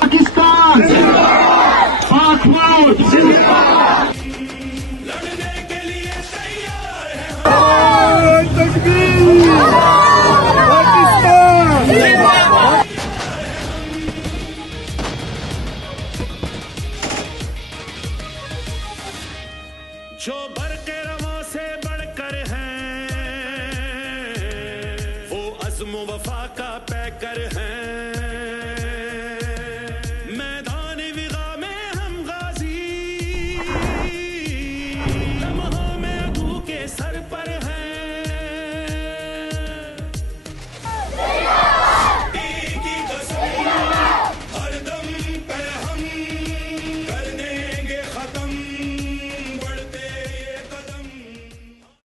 पाकिस्तान पाक मौत जो बरक़े रवां से बढ़कर हैं वो अज़्म वफ़ा का पैकर हैं।